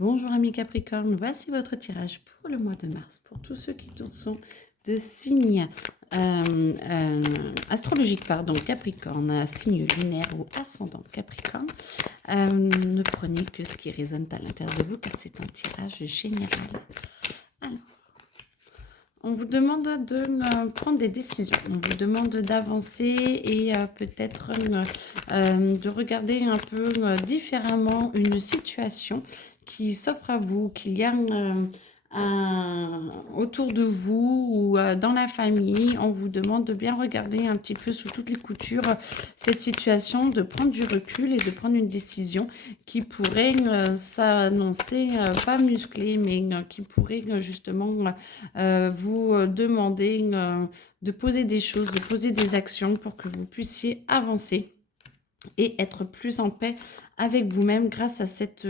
Bonjour amis Capricorne, voici votre tirage pour le mois de mars, pour tous ceux qui sont de signes astrologiques, pardon, Capricorne, signe lunaire ou ascendant Capricorne. Ne prenez que ce qui résonne à l'intérieur de vous, car c'est un tirage général. Alors, on vous demande de prendre des décisions, on vous demande d'avancer et peut-être de regarder un peu différemment une situation qui s'offre à vous, qu'il y a autour de vous ou dans la famille. On vous demande de bien regarder un petit peu sous toutes les coutures cette situation, de prendre du recul et de prendre une décision qui pourrait s'annoncer pas musclée, mais qui pourrait justement vous demander de poser des choses, de poser des actions pour que vous puissiez avancer et être plus en paix avec vous-même grâce à cette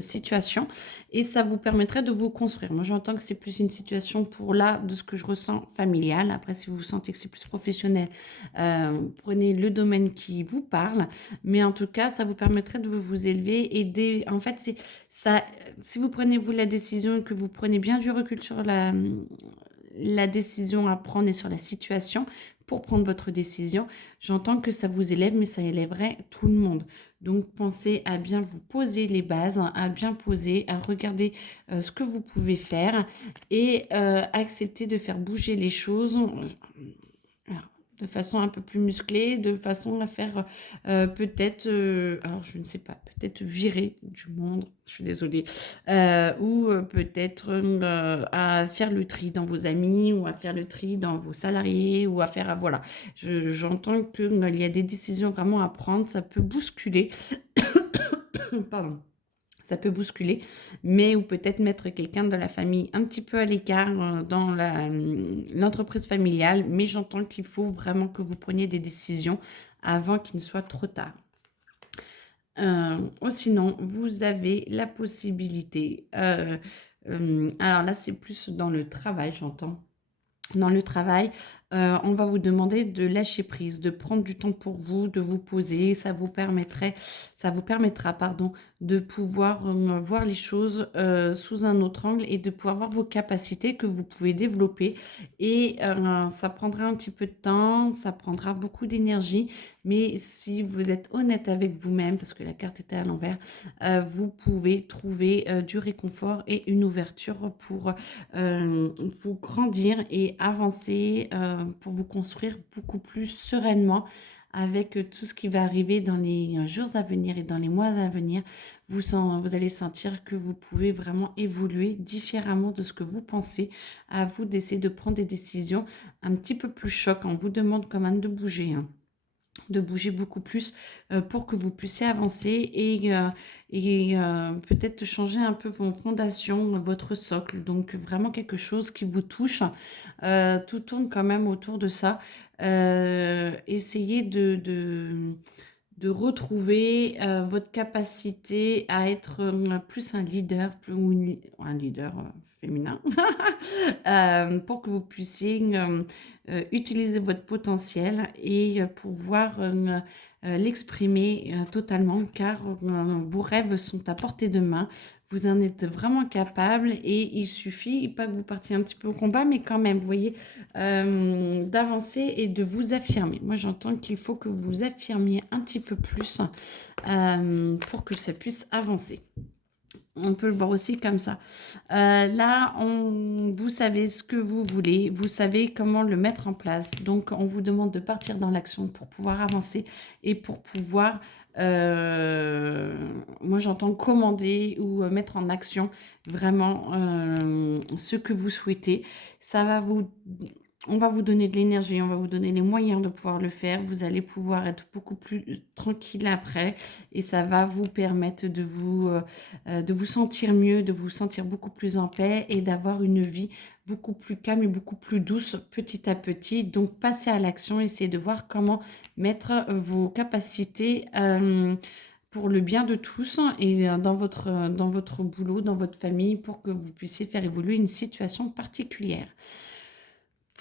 situation, et ça vous permettrait de vous construire. Moi, j'entends que c'est plus une situation pour là, de ce que je ressens, familiale. Après, si vous sentez que c'est plus professionnel, prenez le domaine qui vous parle, mais en tout cas, ça vous permettrait de vous élever et en fait, c'est ça. Si vous prenez vous la décision et que vous prenez bien du recul sur la décision à prendre et sur la situation pour prendre votre décision, j'entends que ça vous élève, mais ça élèverait tout le monde. Donc, pensez à bien vous poser les bases, à bien poser, à regarder ce que vous pouvez faire et accepter de faire bouger les choses. Alors, de façon un peu plus musclée, de façon à faire peut-être, alors je ne sais pas, peut-être virer du monde, je suis désolée, ou peut-être à faire le tri dans vos amis, ou à faire le tri dans vos salariés, ou à faire, voilà, j'entends qu'il y a des décisions vraiment à prendre, ça peut bousculer, pardon, ça peut bousculer, mais ou peut-être mettre quelqu'un de la famille un petit peu à l'écart dans l'entreprise familiale, mais j'entends qu'il faut vraiment que vous preniez des décisions avant qu'il ne soit trop tard. Ou sinon, vous avez la possibilité, alors là c'est plus dans le travail, j'entends. Dans le travail, on va vous demander de lâcher prise, de prendre du temps pour vous, de vous poser. Ça vous permettra, pardon, de pouvoir voir les choses sous un autre angle et de pouvoir voir vos capacités que vous pouvez développer. Et ça prendra un petit peu de temps, ça prendra beaucoup d'énergie, mais si vous êtes honnête avec vous-même, parce que la carte était à l'envers, vous pouvez trouver du réconfort et une ouverture pour vous grandir et avancer pour vous construire beaucoup plus sereinement avec tout ce qui va arriver dans les jours à venir et dans les mois à venir. Vous allez sentir que vous pouvez vraiment évoluer différemment de ce que vous pensez. À vous d'essayer de prendre des décisions un petit peu plus choc. On vous demande quand même de bouger, hein, de bouger beaucoup plus pour que vous puissiez avancer et peut-être changer un peu vos fondations, votre socle. Donc vraiment quelque chose qui vous touche. Tout tourne quand même autour de ça. Essayez de retrouver votre capacité à être plus un leader, ou un leader féminin, pour que vous puissiez utiliser votre potentiel et pouvoir l'exprimer totalement, car vos rêves sont à portée de main. Vous en êtes vraiment capable et il suffit, pas que vous partiez un petit peu au combat, mais quand même, vous voyez, d'avancer et de vous affirmer. Moi, j'entends qu'il faut que vous vous affirmiez un petit peu plus pour que ça puisse avancer. On peut le voir aussi comme ça. Là, vous savez ce que vous voulez, vous savez comment le mettre en place. Donc, on vous demande de partir dans l'action pour pouvoir avancer et pour pouvoir, moi j'entends commander ou mettre en action vraiment ce que vous souhaitez. Ça va vous On va vous donner de l'énergie, on va vous donner les moyens de pouvoir le faire. Vous allez pouvoir être beaucoup plus tranquille après et ça va vous permettre de vous sentir mieux, de vous sentir beaucoup plus en paix et d'avoir une vie beaucoup plus calme et beaucoup plus douce petit à petit. Donc, passez à l'action, essayez de voir comment mettre vos capacités pour le bien de tous et dans votre boulot, dans votre famille, pour que vous puissiez faire évoluer une situation particulière.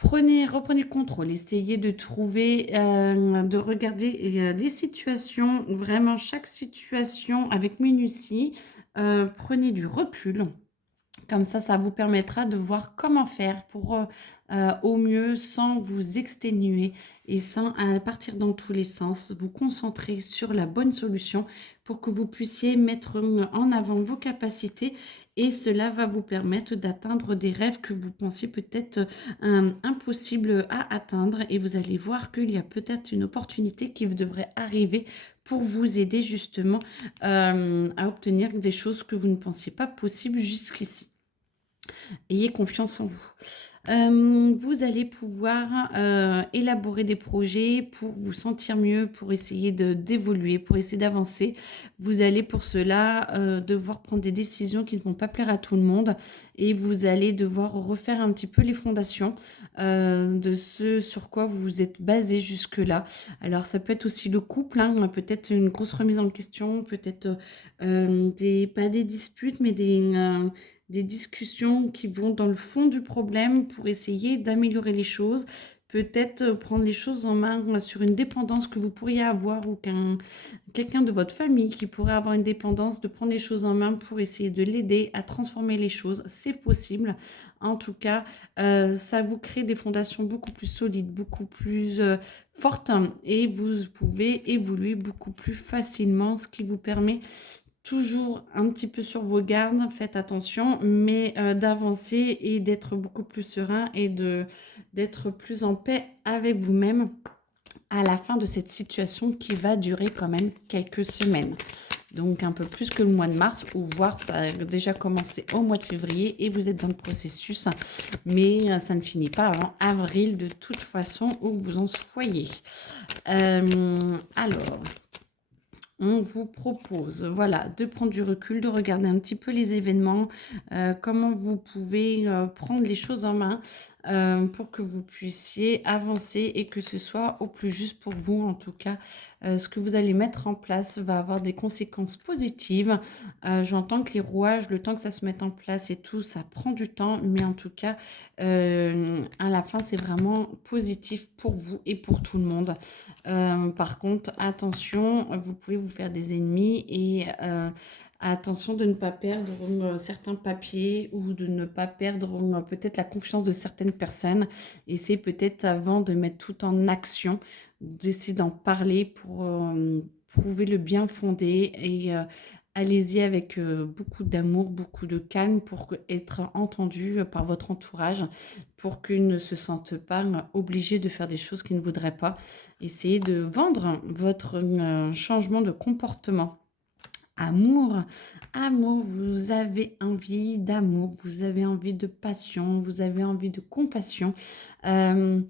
Reprenez le contrôle, essayez de trouver, de regarder, les situations, vraiment chaque situation avec minutie. Prenez du recul. Comme ça vous permettra de voir comment faire pour, au mieux sans vous exténuer et sans, partir dans tous les sens. Vous concentrer sur la bonne solution pour que vous puissiez mettre, en avant vos capacités et cela va vous permettre d'atteindre des rêves que vous pensiez peut-être, impossibles à atteindre et vous allez voir qu'il y a peut-être une opportunité qui devrait arriver pour vous aider justement, à obtenir des choses que vous ne pensiez pas possibles jusqu'ici. Ayez confiance en vous. Vous allez pouvoir élaborer des projets pour vous sentir mieux, pour essayer d'évoluer, pour essayer d'avancer. Vous allez pour cela devoir prendre des décisions qui ne vont pas plaire à tout le monde et vous allez devoir refaire un petit peu les fondations de ce sur quoi vous vous êtes basé jusque-là. Alors ça peut être aussi le couple, hein, peut-être une grosse remise en question, peut-être pas des disputes, mais des discussions qui vont dans le fond du problème pour essayer d'améliorer les choses. Peut-être prendre les choses en main sur une dépendance que vous pourriez avoir ou quelqu'un de votre famille qui pourrait avoir une dépendance, de prendre les choses en main pour essayer de l'aider à transformer les choses. C'est possible. En tout cas, ça vous crée des fondations beaucoup plus solides, beaucoup plus fortes et vous pouvez évoluer beaucoup plus facilement, ce qui vous permet toujours un petit peu sur vos gardes, faites attention, mais d'avancer et d'être beaucoup plus serein et d'être plus en paix avec vous-même à la fin de cette situation qui va durer quand même quelques semaines. Donc un peu plus que le mois de mars, ou voire ça a déjà commencé au mois de février et vous êtes dans le processus, mais ça ne finit pas avant avril de toute façon où vous en soyez. Alors, on vous propose, voilà, de prendre du recul, de regarder un petit peu les événements, comment vous pouvez prendre les choses en main pour que vous puissiez avancer et que ce soit au plus juste pour vous. En tout cas, ce que vous allez mettre en place va avoir des conséquences positives. J'entends que les rouages, le temps que ça se mette en place et tout, ça prend du temps, mais en tout cas, à la fin, c'est vraiment positif pour vous et pour tout le monde. Par contre, attention, vous pouvez vous faire des ennemis et attention de ne pas perdre certains papiers ou de ne pas perdre peut-être la confiance de certaines personnes. Essayez peut-être avant de mettre tout en action, d'essayer d'en parler pour prouver le bien fondé et allez-y avec beaucoup d'amour, beaucoup de calme pour être entendu par votre entourage, pour qu'ils ne se sentent pas obligés de faire des choses qu'ils ne voudraient pas. Essayez de vendre votre changement de comportement. Amour, amour, vous avez envie d'amour, vous avez envie de passion, vous avez envie de compassion. Euh,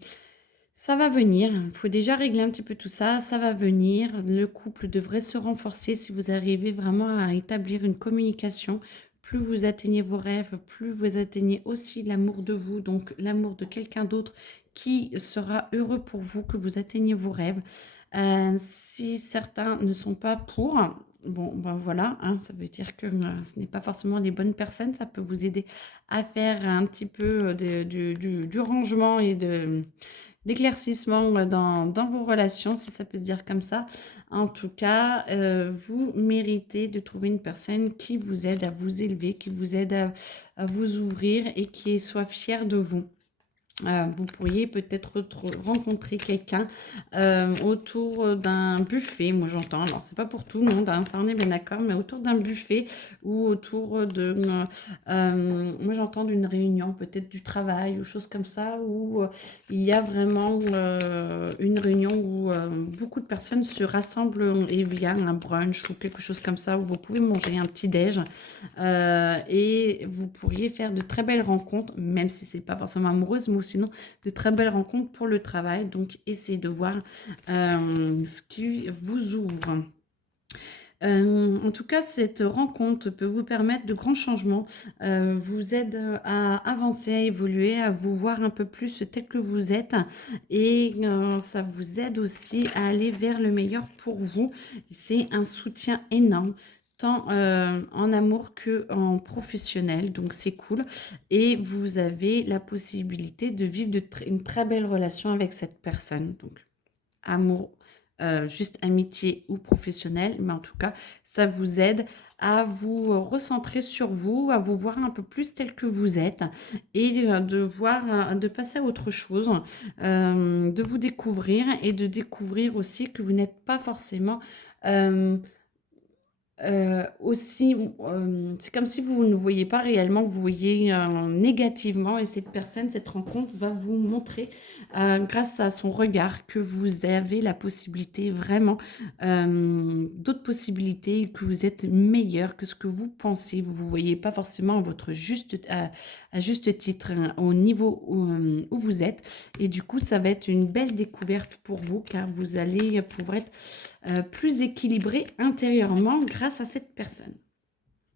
Ça va venir, il faut déjà régler un petit peu tout ça, ça va venir. Le couple devrait se renforcer si vous arrivez vraiment à établir une communication. Plus vous atteignez vos rêves, plus vous atteignez aussi l'amour de vous, donc l'amour de quelqu'un d'autre qui sera heureux pour vous, que vous atteignez vos rêves. Si certains ne sont pas pour, bon, ben voilà, hein, ça veut dire que ce n'est pas forcément les bonnes personnes. Ça peut vous aider à faire un petit peu du rangement et d'éclaircissement dans vos relations, si ça peut se dire comme ça. En tout cas, vous méritez de trouver une personne qui vous aide à vous élever, qui vous aide à vous ouvrir et qui soit fière de vous. Vous pourriez peut-être rencontrer quelqu'un autour d'un buffet, moi j'entends, alors c'est pas pour tout le monde, hein, ça on est bien d'accord, mais autour d'un buffet ou autour moi j'entends d'une réunion, peut-être du travail ou choses comme ça, où il y a vraiment une réunion où beaucoup de personnes se rassemblent et via un brunch ou quelque chose comme ça, où vous pouvez manger un petit déj et vous pourriez faire de très belles rencontres, même si c'est pas forcément amoureuse, mais sinon de très belles rencontres pour le travail. Donc essayez de voir ce qui vous ouvre. En tout cas, cette rencontre peut vous permettre de grands changements, vous aide à avancer, à évoluer, à vous voir un peu plus tel que vous êtes et ça vous aide aussi à aller vers le meilleur pour vous. C'est un soutien énorme. tant, en amour qu'en professionnel, donc c'est cool et vous avez la possibilité de vivre une très belle relation avec cette personne, donc amour, juste amitié ou professionnel, mais en tout cas, ça vous aide à vous, recentrer sur vous, à vous voir un peu plus tel que vous êtes et de voir, de passer à autre chose, de vous découvrir et de découvrir aussi que vous n'êtes pas forcément, hem aussi, c'est comme si vous ne voyez pas réellement, vous voyez, négativement et cette personne, cette rencontre va vous montrer, grâce à son regard que vous avez la possibilité vraiment, d'autres possibilités, que vous êtes meilleur que ce que vous pensez. Vous vous voyez pas forcément à votre à juste titre, au niveau où vous êtes et du coup, ça va être une belle découverte pour vous car vous allez pouvoir être plus équilibré intérieurement grâce à cette personne.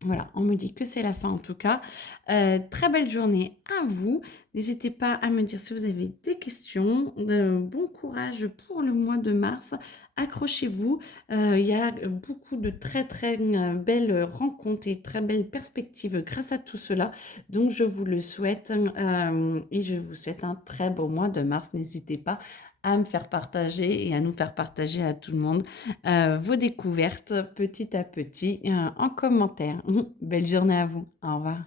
Voilà, on me dit que c'est la fin en tout cas. Très belle journée à vous. N'hésitez pas à me dire si vous avez des questions. Bon courage pour le mois de mars. Accrochez-vous. Il y a beaucoup de très très belles rencontres et très belles perspectives grâce à tout cela. Donc je vous le souhaite et je vous souhaite un très beau mois de mars. N'hésitez pas à me faire partager et à nous faire partager à tout le monde vos découvertes petit à petit en commentaire. Belle journée à vous. Au revoir.